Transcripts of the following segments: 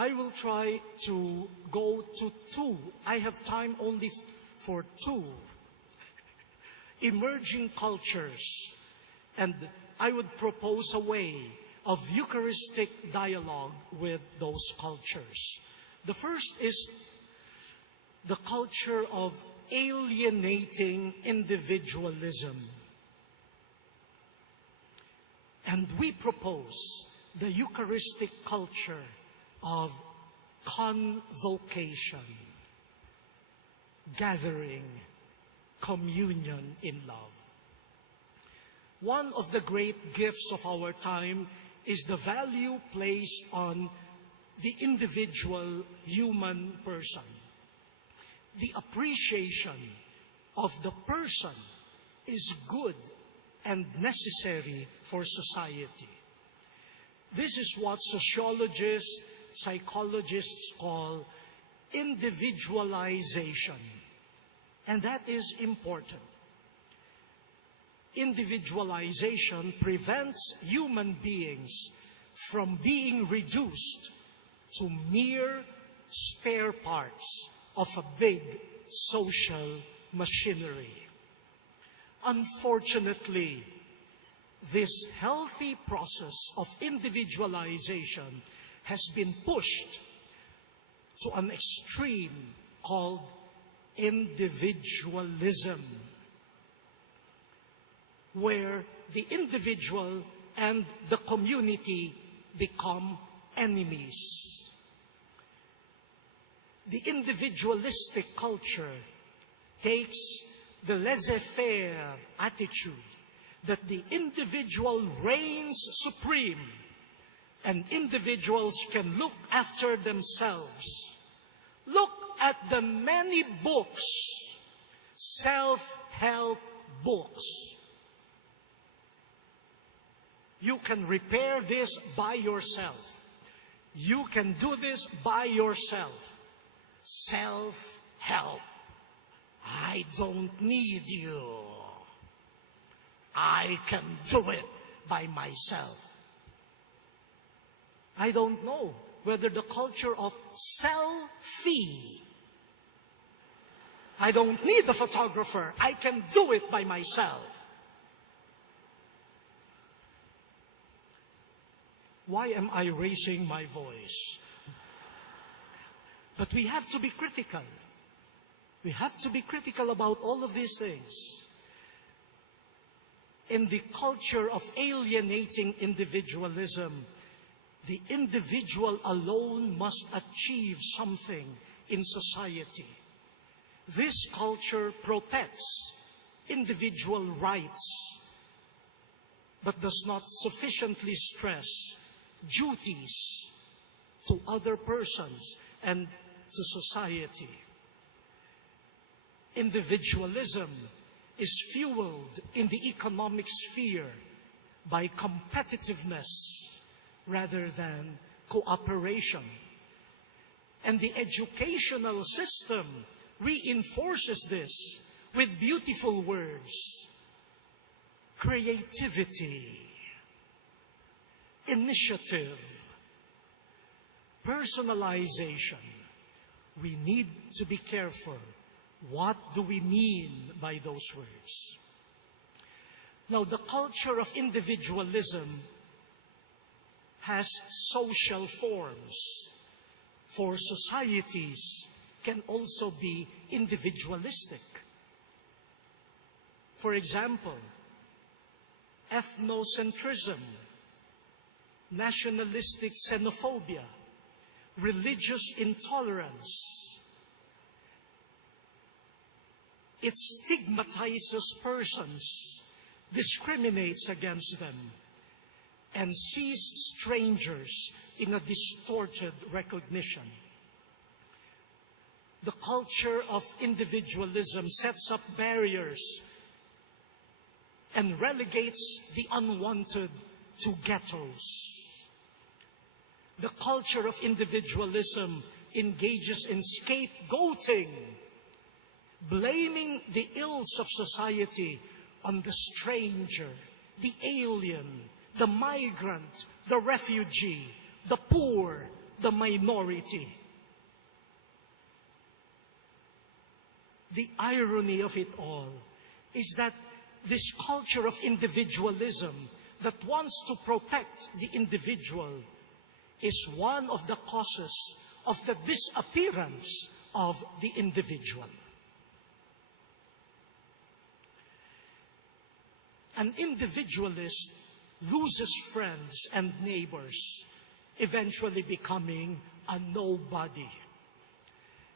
I will try to go to two. I have time only for two emerging cultures, and I would propose a way of Eucharistic dialogue with those cultures. The first is the culture of alienating individualism. And we propose the Eucharistic culture of convocation, gathering, communion in love. One of the great gifts of our time is the value placed on the individual human person. The appreciation of the person is good and necessary for society. This is what sociologists, psychologists call individualization. And that is important. Individualization prevents human beings from being reduced to mere spare parts of a big social machinery. Unfortunately, this healthy process of individualization has been pushed to an extreme called individualism, where the individual and the community become enemies. The individualistic culture takes the laissez-faire attitude that the individual reigns supreme and individuals can look after themselves. Look at the many books, self-help books. You can repair this by yourself. You can do this by yourself. Self-help. I don't need you. I can do it by myself. I don't know whether the culture of selfie. I don't need a photographer. I can do it by myself. Why am I raising my voice? But we have to be critical. We have to be critical about all of these things. In the culture of alienating individualism, the individual alone must achieve something in society. This culture protects individual rights, but does not sufficiently stress duties to other persons and to society. Individualism is fueled in the economic sphere by competitiveness rather than cooperation. And the educational system reinforces this with beautiful words: creativity, initiative, personalization. We need to be careful. What do we mean by those words? Now, the culture of individualism has social forms, for societies can also be individualistic. For example, ethnocentrism, nationalistic xenophobia, religious intolerance. It stigmatizes persons, discriminates against them, and sees strangers in a distorted recognition. The culture of individualism sets up barriers and relegates the unwanted to ghettos. The culture of individualism engages in scapegoating, blaming the ills of society on the stranger, the alien, the migrant, the refugee, the poor, the minority. The irony of it all is that this culture of individualism that wants to protect the individual is one of the causes of the disappearance of the individual. An individualist loses friends and neighbors, eventually becoming a nobody.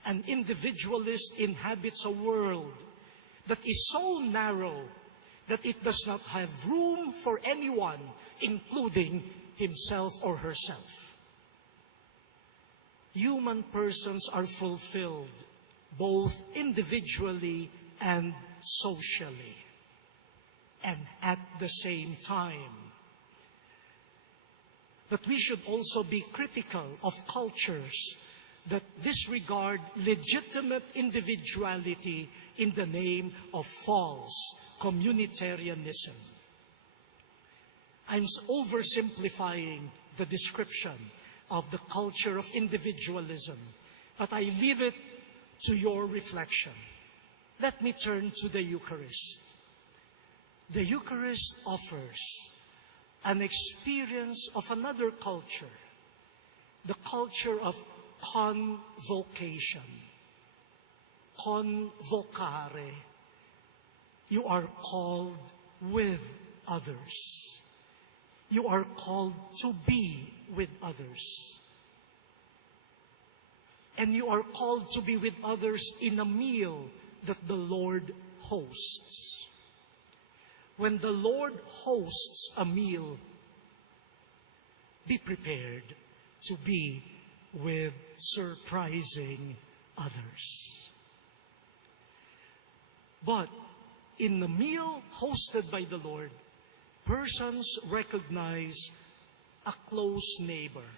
An individualist inhabits a world that is so narrow that it does not have room for anyone, including himself or herself. Human persons are fulfilled both individually and socially, and at the same time. But we should also be critical of cultures that disregard legitimate individuality in the name of false communitarianism. I'm oversimplifying the description of the culture of individualism, but I leave it to your reflection. Let me turn to the Eucharist. The Eucharist offers an experience of another culture, the culture of convocation. Convocare. You are called with others. You are called to be with others. And you are called to be with others in a meal that the Lord hosts. When the Lord hosts a meal, be prepared to be with surprising others. But in the meal hosted by the Lord, persons recognize a close neighbor,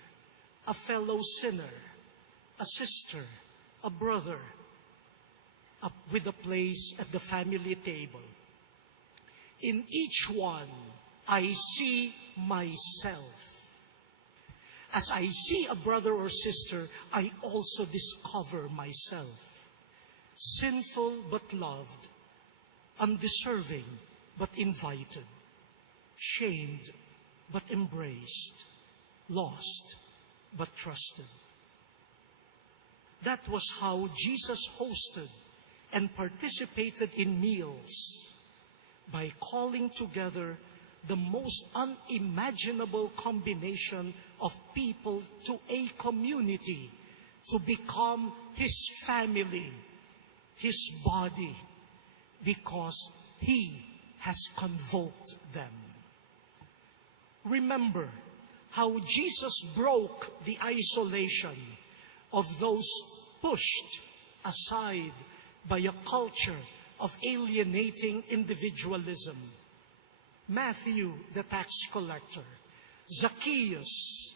a fellow sinner, a sister, a brother, with a place at the family table. In each one, I see myself. As I see a brother or sister, I also discover myself. Sinful but loved, undeserving but invited, shamed but embraced, lost but trusted. That was how Jesus hosted and participated in meals, by calling together the most unimaginable combination of people to a community to become His family, His body, because He has convoked them. Remember how Jesus broke the isolation of those pushed aside by a culture of alienating individualism. Matthew, the tax collector, Zacchaeus,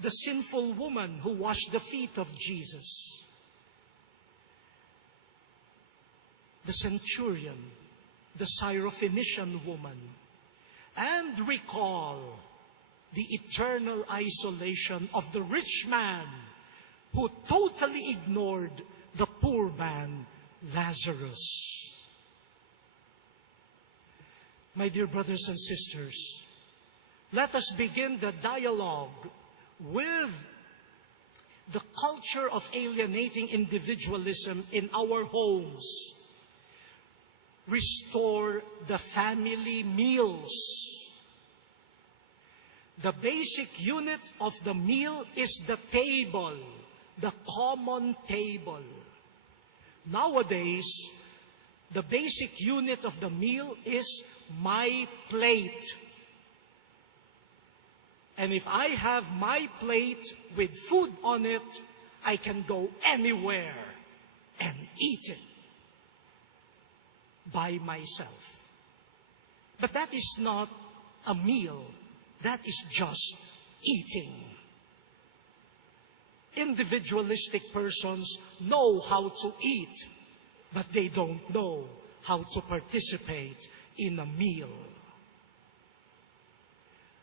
the sinful woman who washed the feet of Jesus, the centurion, the Syrophoenician woman, and recall the eternal isolation of the rich man who totally ignored the poor man, Lazarus. My dear brothers and sisters, let us begin the dialogue with the culture of alienating individualism in our homes. Restore the family meals. The basic unit of the meal is the table, the common table. Nowadays, the basic unit of the meal is my plate. And if I have my plate with food on it, I can go anywhere and eat it by myself. But that is not a meal. That is just eating. Individualistic persons know how to eat, but they don't know how to participate in a meal.